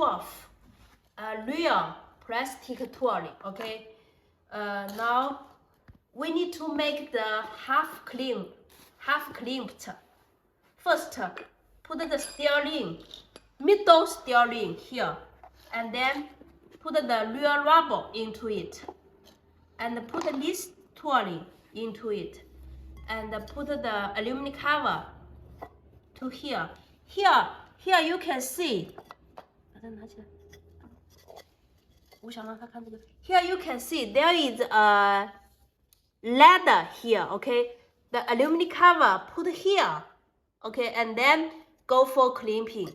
12 real plastic tooling. Okay, now we need to make the half clipped. First, put the steering, middle steering here, and then put the real rubber into it, and put this tooling into it, and put the aluminum cover to here. Here you can see. Here you can see there is a ladder here. Okay, the aluminum cover put here. Okay, and then go for clamping.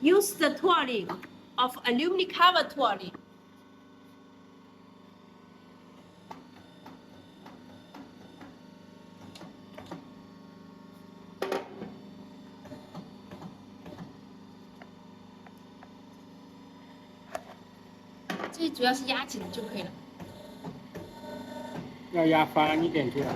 Use the tooling of aluminum cover tooling.这主要是压紧就可以了。要压翻一点就好。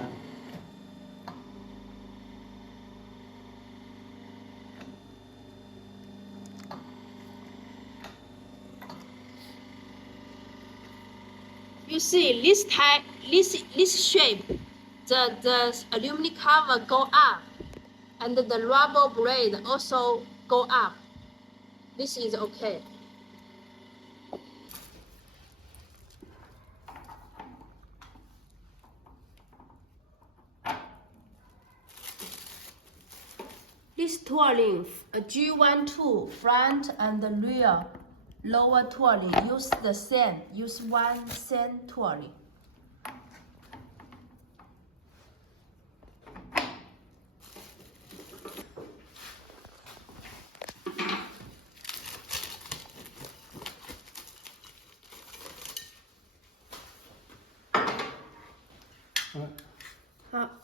You see this type, this shape, the aluminum cover go up, and the rubber blade also go up. This is okay. This tooling, G12 front and rear lower tooling. Use the same. Use one same tooling.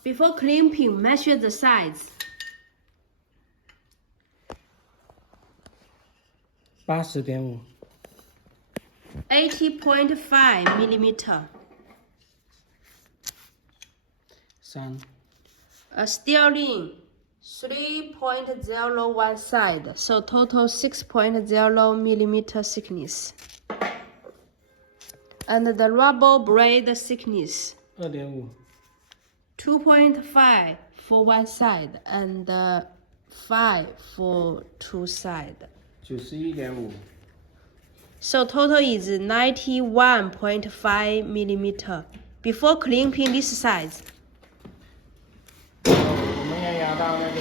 Before clamping, measure the size. 80.5。80.5 millimeter. 3。Steering 3.01 side, so total 6.0 millimeter thickness. And the rubber blade thickness 2.5。 2.5 for one side and 5 for two sides. 91.5。So total is 91.5 millimeter. Before clamping this size. 我们要压到那个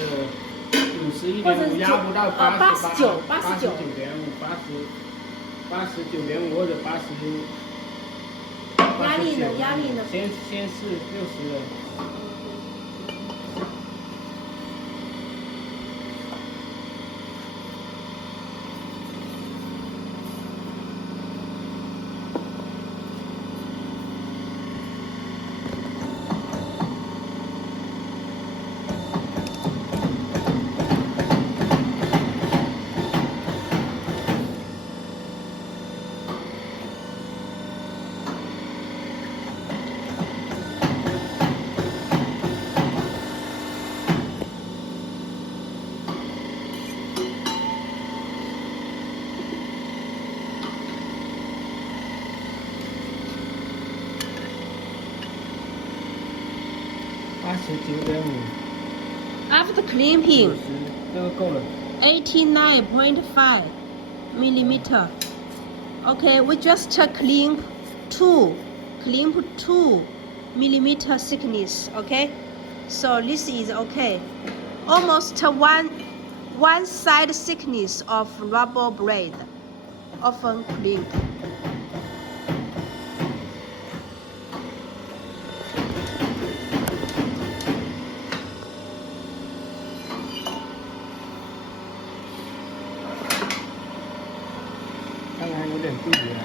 91.5，压不到89.5，89.5或者80。压力呢？先试60了。89.5。After clamping, 这个够了。89.5 millimeter. Okay, we just clamp 2 millimeter thickness. Okay, so this is okay. Almost one side thickness of rubber blade. Often clamp. 看来有点距离了。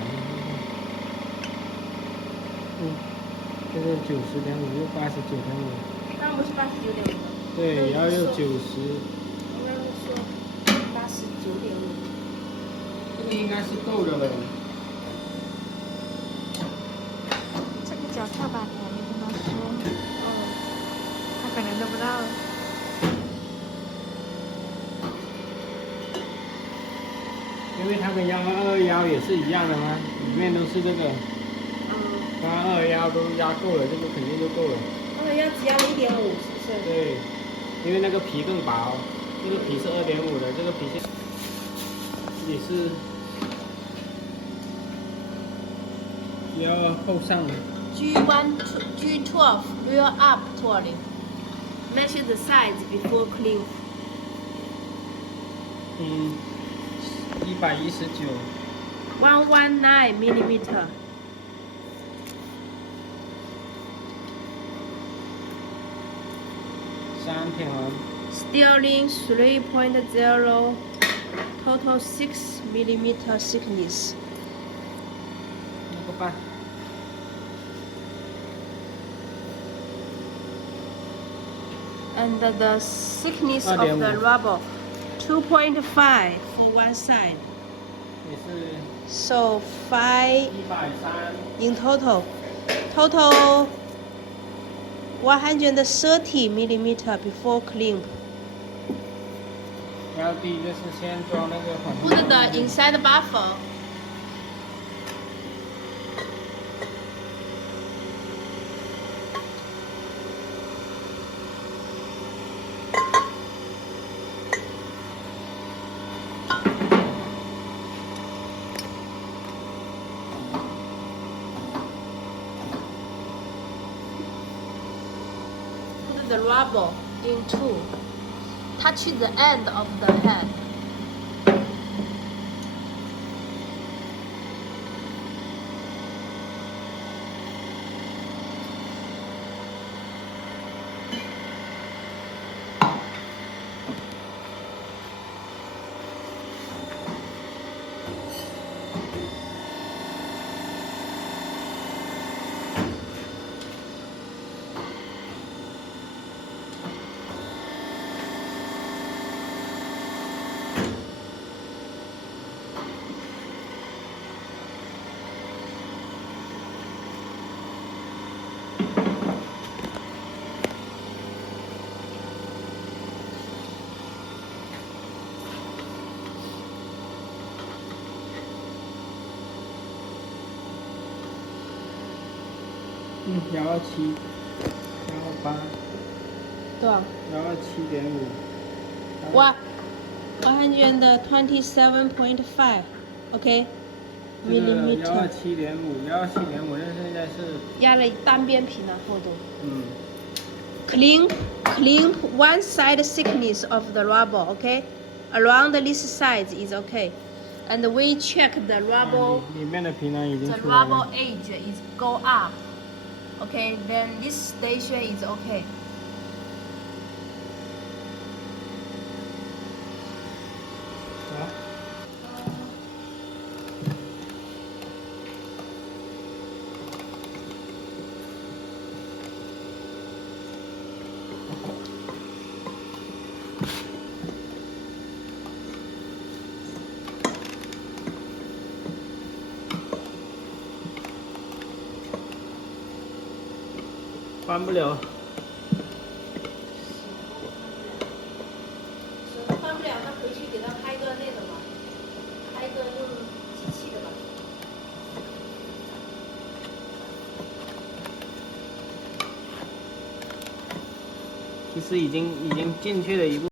这个90.5又89.5。刚刚不是89.5？对，然后又90。应该是说89.5。应该是够的了。这个脚踏板我没跟他说，他可能弄不到。因为它跟幺二1也是一样的嘛，里面都是这个。刚刚221都压够了，这个肯定就够了。221只压了1.5，是不是？对，因为那个皮更薄，这个皮是2.5的，这个皮是也是要后上的。G12 rear up tooling. Measure the size before clean. 119。119 millimeter. 3片完。Steering 3.0. Total 6 millimeter thickness. 那个半。And the thickness of the rubber 2.5 for one side. 也是。So 5 130 in total. Total 130 millimeter before clamp. 然后第一个是先装那个缓冲。 Put the inside buffer. Put the rubber in two. Touch the end of the head.127，128，多少127.5。哇127.5 OK 这个 millimeter 127.5，127.5，这现在是压了单边皮呢厚度。嗯。Clamp one side thickness of the rubber, okay? Around this size is okay. And we check the rubber, 里面的皮囊已经 the 出来 rubber 了。 edge is go up. Okay, then this station is okay. 好。翻不了。翻不了，那回去给他拍个那个吧，拍个用机器的吧。其实已经进去了一步。